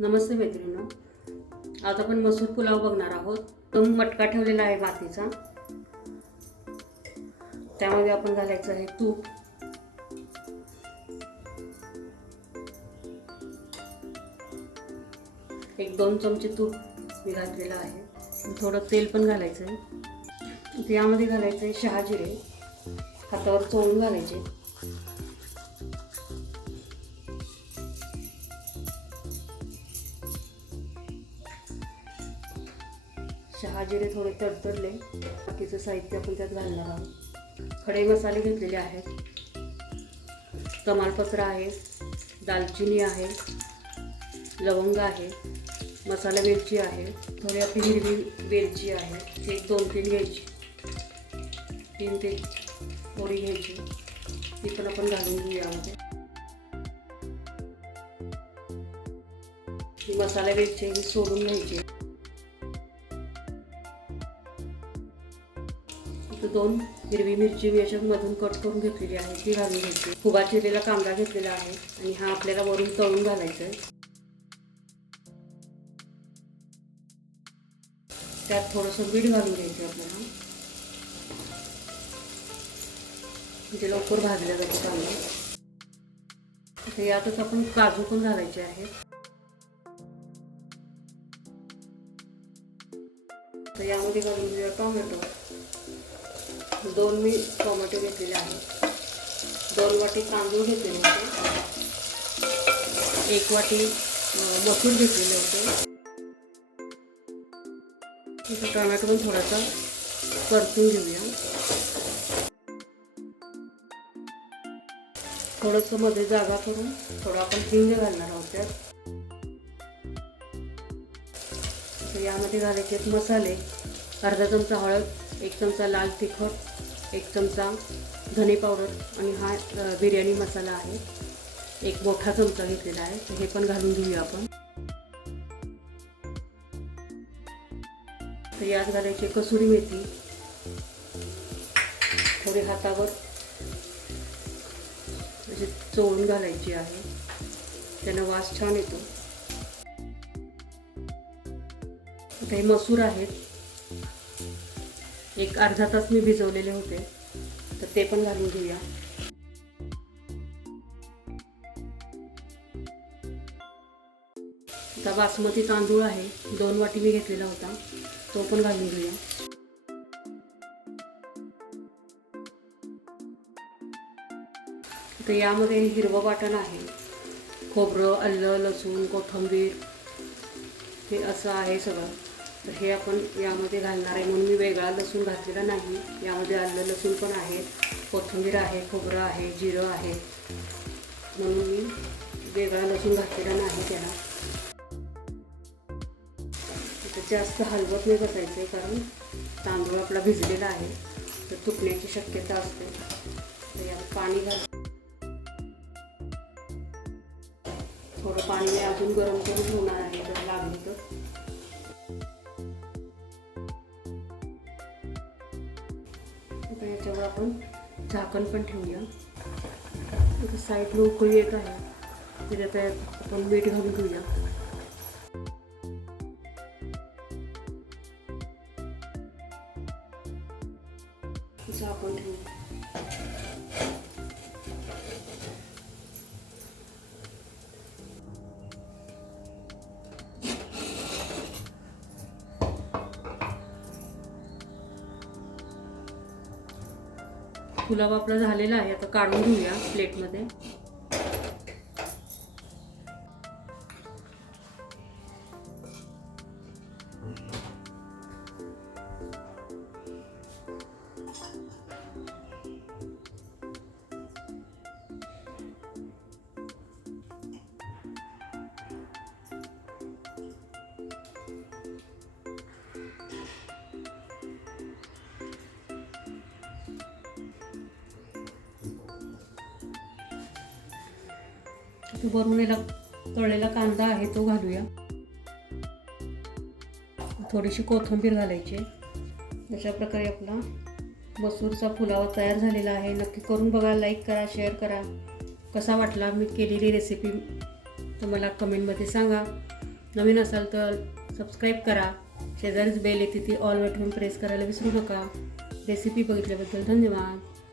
नमस्ते मैत्रिणी आज आपण मसूर पुलाव बघणार आहोत. तो मटका ठेवलेला आहे मातीचा. त्यामध्ये आपण घालायचं आहे तूप. एक दोन चमचे तूप मी घातलेलं आहे. थोडं तेल पण घालायचं आहे यामध्ये घालायचं आहे शहाजिरे. हातावर चोळून घालायचे. शहा थोडे तडतडले. बाकीचं साहित्य आपण त्यात घालणार आहोत. खडे मसाले घेतलेले आहेत. तमालपत्र आहे दालचिनी आहे लवंग आहे मसाला वेलची आहे थोडी आपली हिरवी वेलची आहे. एक दोन तीन घ्यायची. तीन ते थोडी घ्यायची. ती पण आपण घालून घेऊयामध्ये ही मसाला वेलची ही सोडून घ्यायची. फक्त दोन हिरवी मिरची मी याच्यामधून मधून कट करून घेतलेली आहे ती घालून घ्यायची फुगा चिरलेला कांदा घेतलेला आहे आणि हा आपल्याला वरून तळून घालायचा आहे. त्यात थोडंसं मीठ घालून घ्यायचं आपल्याला. म्हणजे लवकर भाजल्या जातो कांदा आता यातच आपण काजू पण घालायचे आहेत. तर यामध्ये घालून घेऊया टोमॅटो. दोन मी टोमॅटो घेतलेले आहेत. दोन वाटी तांदूळ घेतलेले होते. एक वाटी मसूर घेतलेले होते. इथं टोमॅटो पण थोडासा परतून घेऊया. थोडंसं मध्ये जागा करून थोडं आपण हिंग घालणार आहोत त्यात. यामध्ये घालायचे मसाले. अर्धा चमचा हळद. एक चमचा लाल तिखट एक चमचा धने पावडर आणि हा बिर्याणी मसाला आहे. एक मोठा चमचा घेतलेला आहे. हे पण घालून घेऊया आपण. तर यात घालायची कसुरी मेथी. थोडी हातावर अशी चोळून घालायची आहे. त्यानं वास छान येतो. आता हे मसूर आहेत. एक अर्धा तास मी भिजवलेले होते. तर ते पण घालून घेऊया. आता बासमती तांदूळ आहे. दोन वाटी मी घेतलेला होता. तो पण घालून घेऊया. तर यामध्ये हिरवं वाटण आहे. खोबरं आलं लसूण कोथिंबीर हे असं आहे सगळं. तर हे आपण यामध्ये घालणार आहे. म्हणून मी वेगळा लसूण घातलेला नाही. यामध्ये आलं लसूण पण आहे. कोथिंबीर आहे खोबरं आहे जिरं आहे. म्हणून मी वेगळा लसूण घातलेला नाही त्याला. तर जास्त हलवत नाही बसायचं कारण तांदूळ आपला भिजलेला आहे. तर तुटण्याची शक्यता असते. तर यात पाणी घाल. थोडं पाणी मी अजून गरम करून होणार आहे. जर लागलं तर. आता याच्यावर आपण झाकण पण ठेवूया साईडला उकळी येत आहे त्याच्यात आपण मीठ घालून घेऊया झाकण ठेवू पुलाव आपला झालेला आहे आता काढून घेऊया प्लेटमध्ये तो वरून तळलेला कांदा आहे तो घालूया. थोडीशी कोथिंबीर घालायची. अशा प्रकारे आपला मसूरचा पुलाव तयार झालेला आहे. नक्की करून बघा लाईक करा शेअर करा. कसा वाटला मी केलेली रेसिपी तुम्हाला कमेंटमध्ये सांगा. नवीन असाल तर सबस्क्राईब करा. शेजारीच बेल येते ती ऑल ठेवून प्रेस करायला विसरू नका. रेसिपी बघितल्याबद्दल धन्यवाद.